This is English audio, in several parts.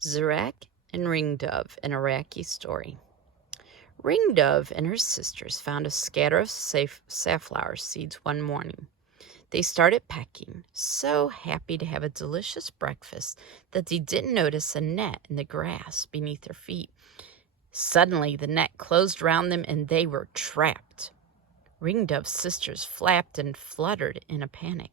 Zirak and Ring-dove, an Iraqi story. Ring-dove and her sisters found a scatter of safflower seeds one morning. They started pecking, so happy to have a delicious breakfast that they didn't notice a net in the grass beneath their feet. Suddenly, the net closed round them and they were trapped. Ring-dove's sisters flapped and fluttered in a panic.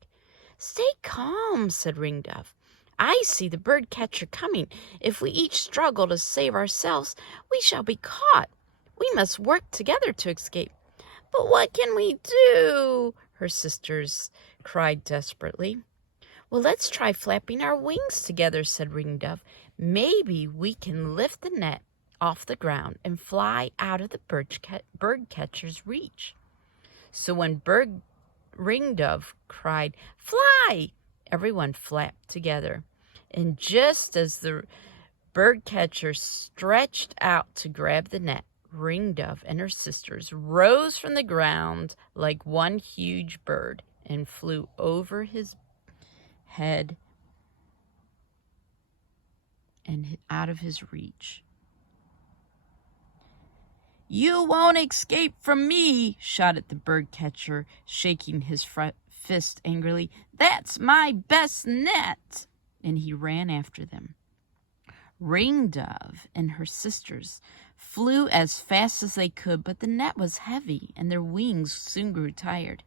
"Stay calm," said Ring-dove. "I see the bird catcher coming. If we each struggle to save ourselves, we shall be caught. We must work together to escape." "But what can we do?" her sisters cried desperately. "Well, let's try flapping our wings together," said Ring-dove. "Maybe we can lift the net off the ground and fly out of the bird catcher's reach." So when Ring-dove cried, "Fly!" everyone flapped together. And just as the bird catcher stretched out to grab the net, Ring-dove and her sisters rose from the ground like one huge bird and flew over his head and out of his reach. "You won't escape from me," shouted the bird catcher, shaking his fist angrily. "That's my best net." And he ran after them. Ring-dove and her sisters flew as fast as they could, but the net was heavy and their wings soon grew tired.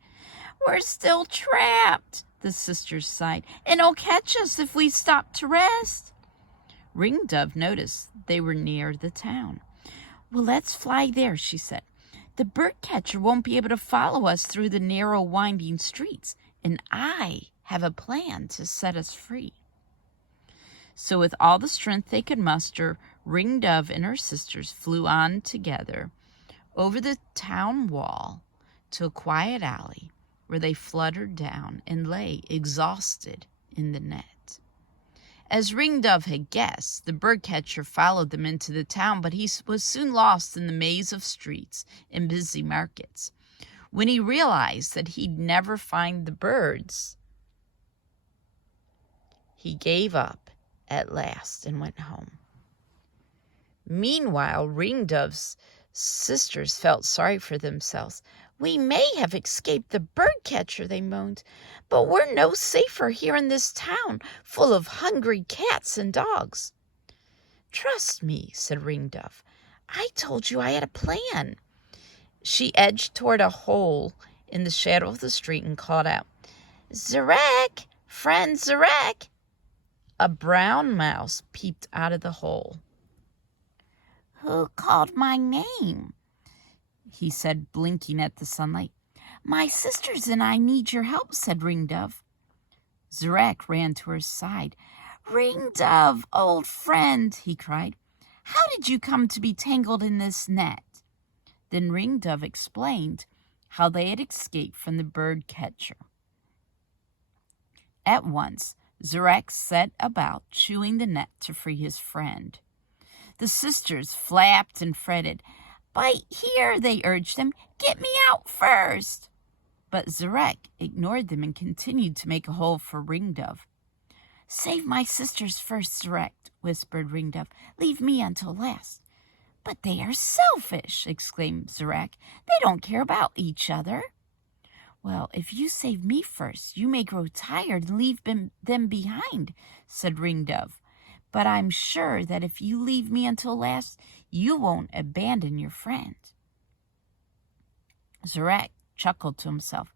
"We're still trapped," the sisters sighed, "and it'll catch us if we stop to rest." Ring-dove noticed they were near the town. "Well, let's fly there," she said. "The bird catcher won't be able to follow us through the narrow, winding streets, and I have a plan to set us free." So with all the strength they could muster, Ring-dove and her sisters flew on together over the town wall to a quiet alley where they fluttered down and lay exhausted in the net. As Ring-dove had guessed, the birdcatcher followed them into the town, but he was soon lost in the maze of streets and busy markets. When he realized that he'd never find the birds, he gave up at last and went home. Meanwhile, Ring-dove's sisters felt sorry for themselves. "We may have escaped the birdcatcher," they moaned, "but we're no safer here in this town full of hungry cats and dogs." "Trust me," said Ring-dove. "I told you I had a plan." She edged toward a hole in the shadow of the street and called out, "Zirak, friend Zirak." A brown mouse peeped out of the hole. "Who called my name?" he said, blinking at the sunlight. "My sisters and I need your help," said Ring-dove. Zirak ran to her side. "Ring-dove, old friend," he cried, "how did you come to be tangled in this net?" Then Ring-dove explained how they had escaped from the bird catcher. At once, Zirak set about chewing the net to free his friend. The sisters flapped and fretted. "Bite here," they urged him. "Get me out first." But Zirak ignored them and continued to make a hole for Ring-dove. "Save my sisters first, Zirak," whispered Ring-dove. "Leave me until last." "But they are selfish," exclaimed Zirak. "They don't care about each other." "Well, if you save me first, you may grow tired and leave them behind," said Ring-dove. "But I'm sure that if you leave me until last, you won't abandon your friend." Zirak chuckled to himself.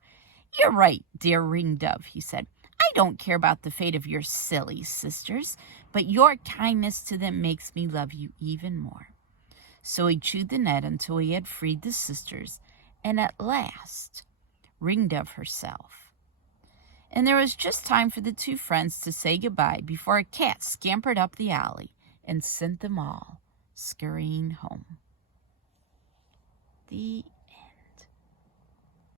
"You're right, dear Ring-dove," he said. "I don't care about the fate of your silly sisters, but your kindness to them makes me love you even more." So he chewed the net until he had freed the sisters, and at last Ring-dove herself. And there was just time for the two friends to say goodbye before a cat scampered up the alley and sent them all scurrying home. The